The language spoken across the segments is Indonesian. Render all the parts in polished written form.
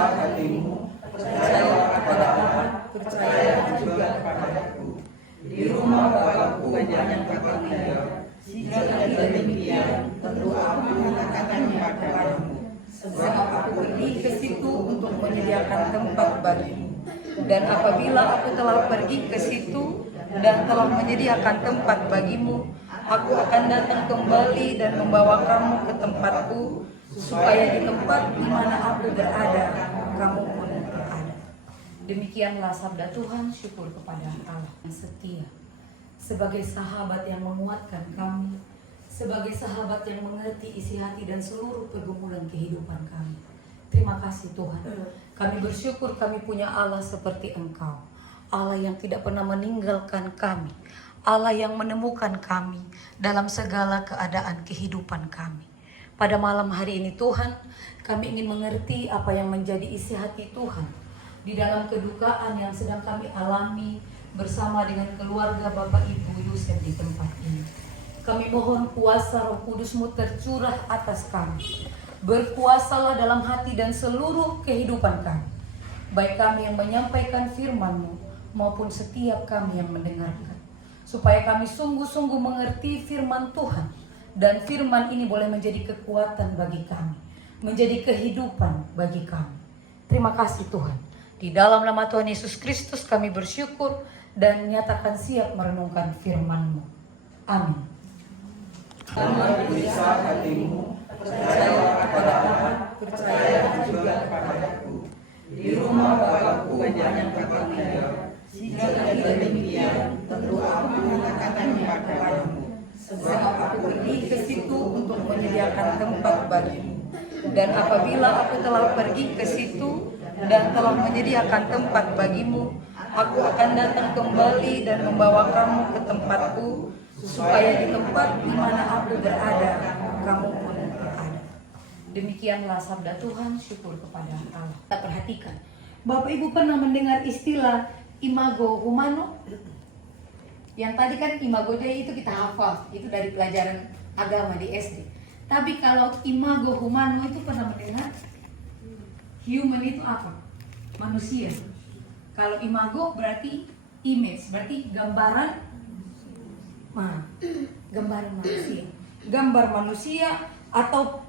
bisa hatimu, percayalah kepada Tuhan, percayalah juga kepadaku. Di rumah Bapakku banyak tempat tinggal. Jika tidak demikian, tentu aku mengatakannya kepadamu. Sebab aku pergi ke situ untuk menyediakan tempat bagimu. Dan apabila aku telah pergi ke situ dan telah menyediakan tempat bagimu, aku akan datang kembali dan membawa kamu ke tempatku, supaya di tempat di mana aku berada, kamu pun berada. Demikianlah sabda Tuhan. Syukur kepada Allah yang setia. Sebagai sahabat yang menguatkan kami, sebagai sahabat yang mengerti isi hati dan seluruh pergumulan kehidupan kami. Terima kasih Tuhan. Kami bersyukur kami punya Allah seperti Engkau. Allah yang tidak pernah meninggalkan kami. Allah yang menemukan kami dalam segala keadaan kehidupan kami. Pada malam hari ini Tuhan, kami ingin mengerti apa yang menjadi isi hati Tuhan di dalam kedukaan yang sedang kami alami bersama dengan keluarga Bapak Ibu Yusef di tempat ini. Kami mohon kuasa Roh Kudus-Mu tercurah atas kami. Berkuasalah dalam hati dan seluruh kehidupan kami. Baik kami yang menyampaikan firman-Mu maupun setiap kami yang mendengarkan. Supaya kami sungguh-sungguh mengerti firman Tuhan. Dan firman ini boleh menjadi kekuatan bagi kami. Menjadi kehidupan bagi kami. Terima kasih Tuhan. Di dalam nama Tuhan Yesus Kristus kami bersyukur dan menyatakan siap merenungkan firman-Mu. Amin. Sama bisa hatimu, percayalah kepada Tuhan, percayalah juga kepadaku. Di rumah Bapakku banyak tempat tinggal. Jika tidak demikian, tentu aku mengatakannya kepadamu. Sebab aku pergi ke situ untuk menyediakan tempat bagimu. Dan apabila aku telah pergi ke situ dan telah menyediakan tempat bagimu, aku akan datang kembali dan membawa kamu ke tempatku, supaya di tempat di mana aku berada, kamu pun berada. Demikianlah sabda Tuhan. Syukur kepada Allah. Kita perhatikan, Bapak Ibu pernah mendengar istilah imago humano? Yang tadi kan imago Dei itu kita hafal, itu dari pelajaran agama di SD. Tapi kalau imago humano itu pernah mendengar? Human itu apa? Manusia. Kalau imago berarti image, berarti gambaran. Gambaran manusia. Gambar manusia atau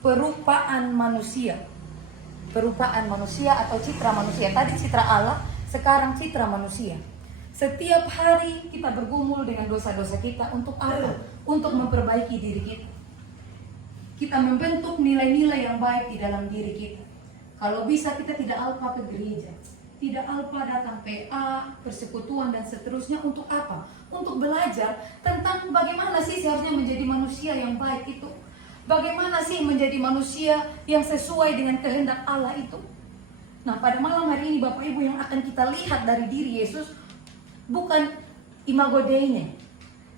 perupaan manusia. Perupaan manusia atau citra manusia. Tadi citra Allah, sekarang citra manusia. Setiap hari kita bergumul dengan dosa-dosa kita untuk apa? Untuk memperbaiki diri kita. Kita membentuk nilai-nilai yang baik di dalam diri kita. Kalau bisa kita tidak alpa ke gereja, tidak alpa datang PA, persekutuan dan seterusnya untuk apa? Untuk belajar tentang bagaimana sih seharusnya menjadi manusia yang baik itu. Bagaimana sih menjadi manusia yang sesuai dengan kehendak Allah itu. Nah, pada malam hari ini Bapak Ibu yang akan kita lihat dari diri Yesus bukan imago Dei-nya,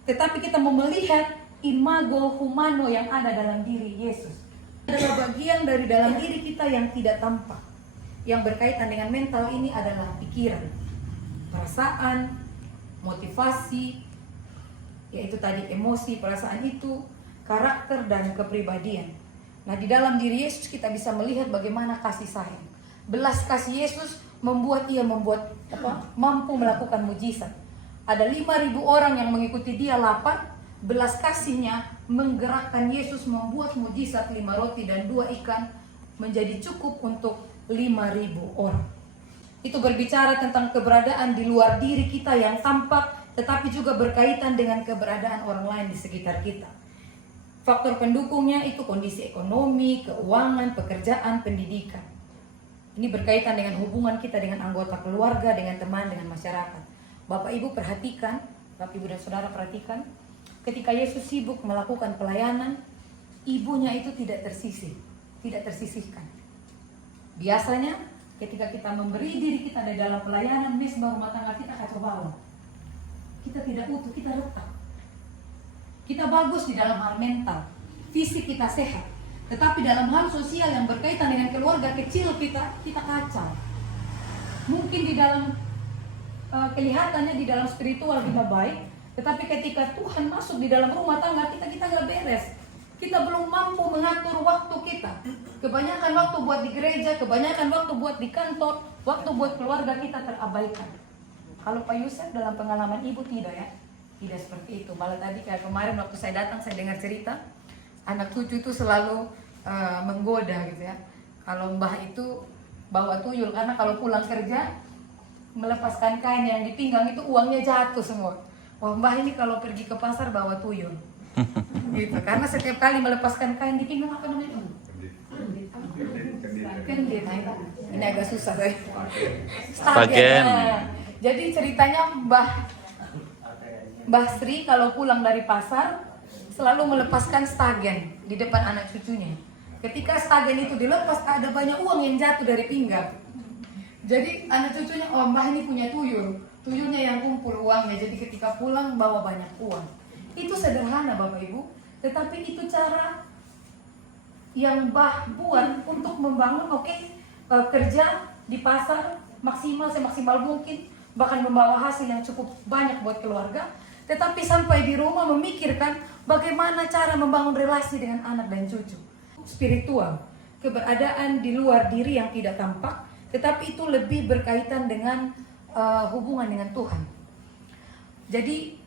tetapi kita mau melihat imago humano yang ada dalam diri Yesus. Adalah bagian dari dalam diri kita yang tidak tampak. Yang berkaitan dengan mental ini adalah pikiran, perasaan, motivasi, yaitu tadi emosi, perasaan itu, karakter dan kepribadian. Nah, di dalam diri Yesus kita bisa melihat bagaimana kasih sayang. Belas kasih Yesus membuat mampu melakukan mujizat. Ada 5.000 orang yang mengikuti dia lapar. Belas kasihnya menggerakkan Yesus membuat mujizat 5 roti dan 2 ikan menjadi cukup untuk 5.000 orang. Itu berbicara tentang keberadaan di luar diri kita yang tampak, tetapi juga berkaitan dengan keberadaan orang lain di sekitar kita. Faktor pendukungnya itu kondisi ekonomi, keuangan, pekerjaan, pendidikan. Ini berkaitan dengan hubungan kita dengan anggota keluarga, dengan teman, dengan masyarakat. Bapak Ibu perhatikan, Bapak Ibu dan Saudara perhatikan, ketika Yesus sibuk melakukan pelayanan, ibunya itu tidak tersisihkan. Biasanya ketika kita memberi diri kita di dalam pelayanan, mesbah rumah tangga kita kacau balau. Kita tidak utuh, kita retak. Kita bagus di dalam hal mental, fisik kita sehat. Tetapi dalam hal sosial yang berkaitan dengan keluarga kecil kita kacau. Mungkin di dalam kelihatannya di dalam spiritual kita baik, tetapi ketika Tuhan masuk di dalam rumah tangga kita nggak beres. Kita belum mampu mengatur waktu kita. Kebanyakan waktu buat di gereja, kebanyakan waktu buat di kantor, waktu buat keluarga kita terabaikan. Kalau Pak Yusuf dalam pengalaman ibu tidak ya? Tidak seperti itu. Malah tadi kayak kemarin waktu saya datang, saya dengar cerita, anak cucu itu selalu menggoda gitu ya. Kalau mbah itu bawa tuyul, karena kalau pulang kerja, melepaskan kain yang di pinggang itu uangnya jatuh semua. Wah, mbah ini kalau pergi ke pasar bawa tuyul. Gitu. Karena setiap kali melepaskan kain di pinggang, apa namanya? Kendit. Ini agak susah saya. Stagen. Jadi ceritanya Mbah Sri kalau pulang dari pasar selalu melepaskan stagen di depan anak cucunya. Ketika stagen itu dilepas, ada banyak uang yang jatuh dari pinggang. Jadi anak cucunya, oh mbah ini punya tuyul, tuyulnya yang kumpul uangnya. Jadi ketika pulang bawa banyak uang. Itu sederhana Bapak Ibu, tetapi itu cara yang mbah buat untuk membangun kerja di pasar semaksimal mungkin, bahkan membawa hasil yang cukup banyak buat keluarga. Tetapi sampai di rumah memikirkan bagaimana cara membangun relasi dengan anak dan cucu. Spiritual, keberadaan di luar diri yang tidak tampak, tetapi itu lebih berkaitan dengan hubungan dengan Tuhan. Jadi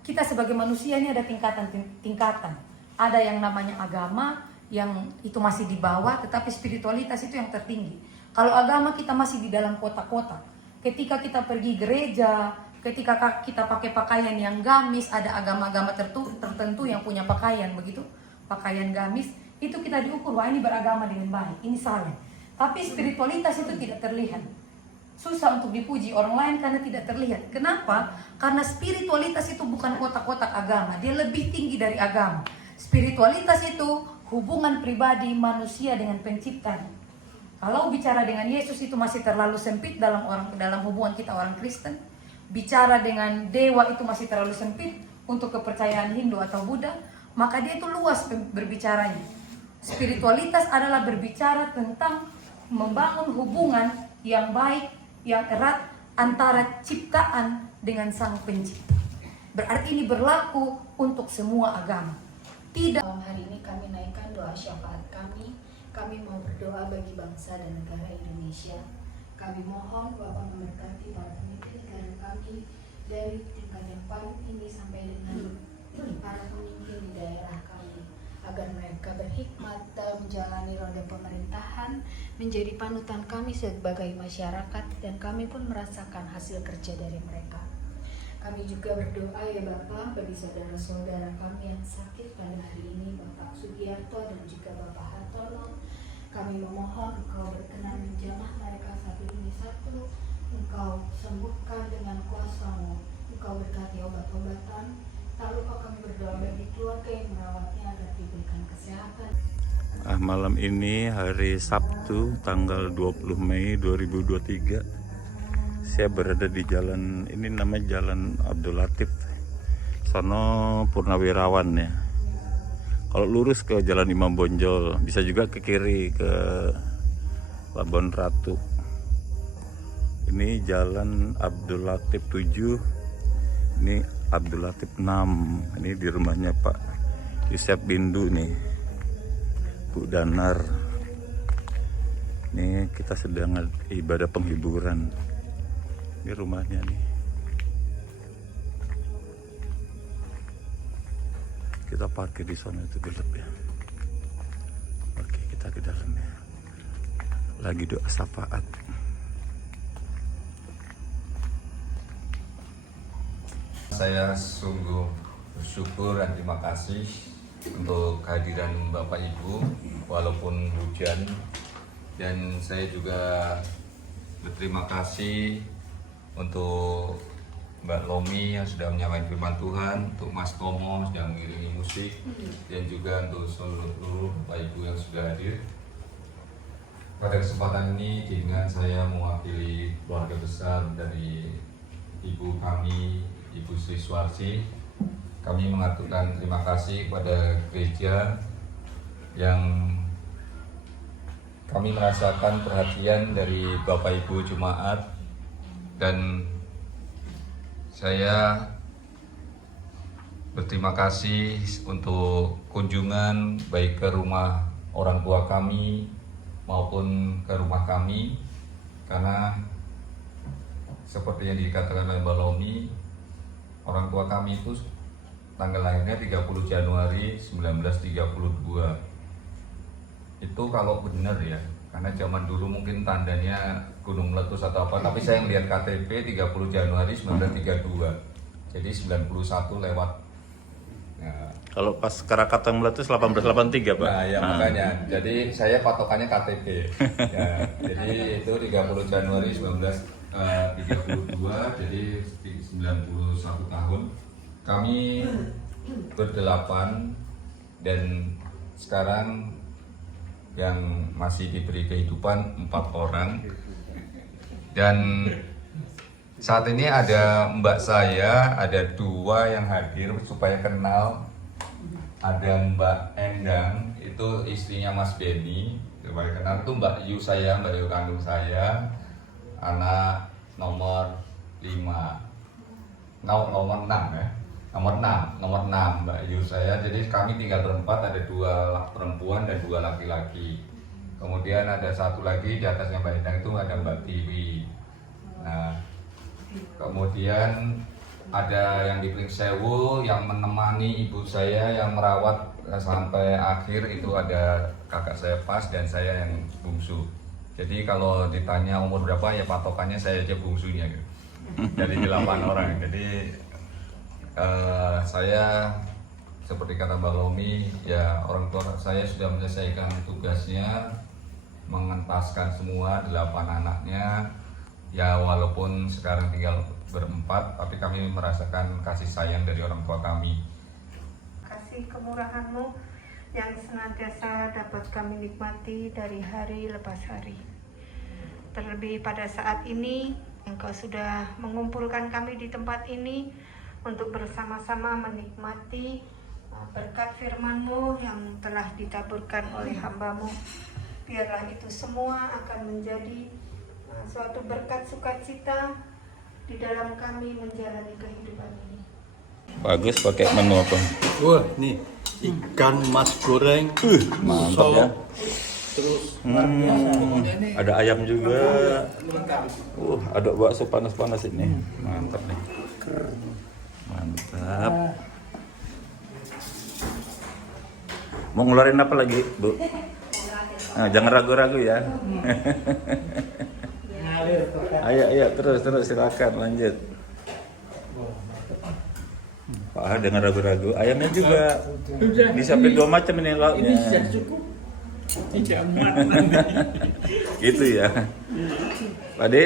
kita sebagai manusia ini ada tingkatan. Ada yang namanya agama, yang itu masih di bawah, tetapi spiritualitas itu yang tertinggi. Kalau agama kita masih di dalam kotak-kotak. Ketika kita pergi gereja, ketika kita pakai pakaian yang gamis, ada agama-agama tertentu yang punya pakaian begitu, pakaian gamis, itu kita diukur, wah ini beragama dengan baik, ini salah. Tapi spiritualitas itu tidak terlihat. Susah untuk dipuji orang lain karena tidak terlihat. Kenapa? Karena spiritualitas itu bukan kotak-kotak agama, dia lebih tinggi dari agama. Spiritualitas itu hubungan pribadi manusia dengan penciptanya. Kalau bicara dengan Yesus itu masih terlalu sempit dalam hubungan kita orang Kristen. Bicara dengan dewa itu masih terlalu sempit untuk kepercayaan Hindu atau Buddha, maka dia itu luas berbicaranya. Spiritualitas adalah berbicara tentang membangun hubungan yang baik, yang erat antara ciptaan dengan Sang Pencipta. Berarti ini berlaku untuk semua agama. Tidak. Hari ini kami naikkan doa syafaat kami. Kami mau berdoa bagi bangsa dan negara Indonesia. Kami mohon Bapak memberkati para pemimpin negara kami dari tingkat yang paling tinggi sampai dengan para pemimpin di daerah kami, agar mereka berhikmat dalam menjalani roda pemerintahan, menjadi panutan kami sebagai masyarakat, dan kami pun merasakan hasil kerja dari mereka. Kami juga berdoa ya Bapak bagi saudara-saudara kami yang sakit pada hari ini, Bapak Sugiarto dan juga Bapak Hartono. Kami memohon Engkau berkenan menjamah mereka satu demi satu, Engkau sembuhkan dengan kuasa-Mu, Engkau berkati obat-obatan. Tak lupa kami berdoa bagi keluarga yang merawatnya agar diberikan kesehatan. Malam ini hari Sabtu tanggal 20 Mei 2023. Saya berada di jalan ini, namanya Jalan Abdul Latif, sono Purnawirawan ya. Kalau lurus ke Jalan Imam Bonjol, bisa juga ke kiri ke Labuan Ratu. Ini Jalan Abdul Latif 7, ini Abdul Latif 6. Ini di rumahnya Pak Yusuf Bindu nih, Bu Danar. Ini kita sedang ibadah penghiburan. Ini rumahnya nih. Kita parkir di sana, itu gelap ya. Oke, kita ke dalam ya. Lagi doa syafaat. Saya sungguh bersyukur dan terima kasih untuk kehadiran Bapak Ibu walaupun hujan, dan saya juga berterima kasih untuk Mbak Lomi yang sudah menyampaikan firman Tuhan, untuk Mas Tomo yang mengiringi musik, dan juga untuk seluruh Bapak Ibu yang sudah hadir. Pada kesempatan ini dengan saya mewakili keluarga besar dari Ibu kami, Ibu Sri Suwarsi, kami mengaturkan terima kasih kepada gereja yang kami merasakan perhatian dari Bapak Ibu Jemaat, dan saya berterima kasih untuk kunjungan baik ke rumah orang tua kami maupun ke rumah kami, karena seperti yang dikatakan oleh Mbak Lomi, orang tua kami itu tanggal lahirnya 30 Januari 1932. Itu kalau benar ya, karena zaman dulu mungkin tandanya gunung meletus atau apa, tapi saya melihat KTP 30 Januari 1932, jadi 91 lewat. Nah, Kalau pas Krakatau meletus 1883, Pak. nah ya makanya, jadi saya patokannya KTP. Ya, jadi itu 30 Januari 1932, jadi 91 tahun. Kami berdelapan dan sekarang yang masih diberi kehidupan 4 orang. Dan saat ini ada mbak saya, ada 2 yang hadir supaya kenal. Ada Mbak Endang, itu istrinya Mas Benny, supaya kenal. Itu Mbak Yu saya, Mbak Yu kandung saya, anak nomor 5, nomor 6 ya. Nomor 6 Mbak Yu saya. Jadi kami tinggal berempat, ada 2 perempuan dan 2 laki-laki. Kemudian ada 1 lagi di atasnya Mbak Endang, itu ada Mbak Tiwi. Nah, kemudian ada yang di Pringsewu yang menemani ibu saya yang merawat sampai akhir, itu ada kakak saya Pas dan saya yang bungsu. Jadi kalau ditanya umur berapa ya patokannya saya aja bungsunya gitu. Dari 8 orang. Jadi saya seperti kata Mbak Lomi, ya orang tua saya sudah menyelesaikan tugasnya, mengentaskan semua 8 anaknya. Ya walaupun sekarang tinggal berempat, tapi kami merasakan kasih sayang dari orang tua kami. Kasih kemurahan-Mu yang senantiasa dapat kami nikmati dari hari lepas hari. Terlebih pada saat ini, Engkau sudah mengumpulkan kami di tempat ini untuk bersama-sama menikmati berkat firman-Mu yang telah ditaburkan oleh hamba-Mu. Biarlah itu semua akan menjadi suatu berkat sukacita di dalam kami menjalani kehidupan ini. Bagus, pakai menu apa? Wah, nih ikan mas goreng. Mantap ya. Terus Ada ayam juga. Ada bakso panas-panas ini. Mantap nih. Mantap. Mau ngeluarin apa lagi, Bu? Nah, jangan ragu-ragu ya. Ayo, terus silakan lanjut. Wah, dengan ragu-ragu. Ayamnya juga disiapin 2 macam ini lauknya. ini sudah cukup. Tidak muat nanti. Gitu ya. Pak De?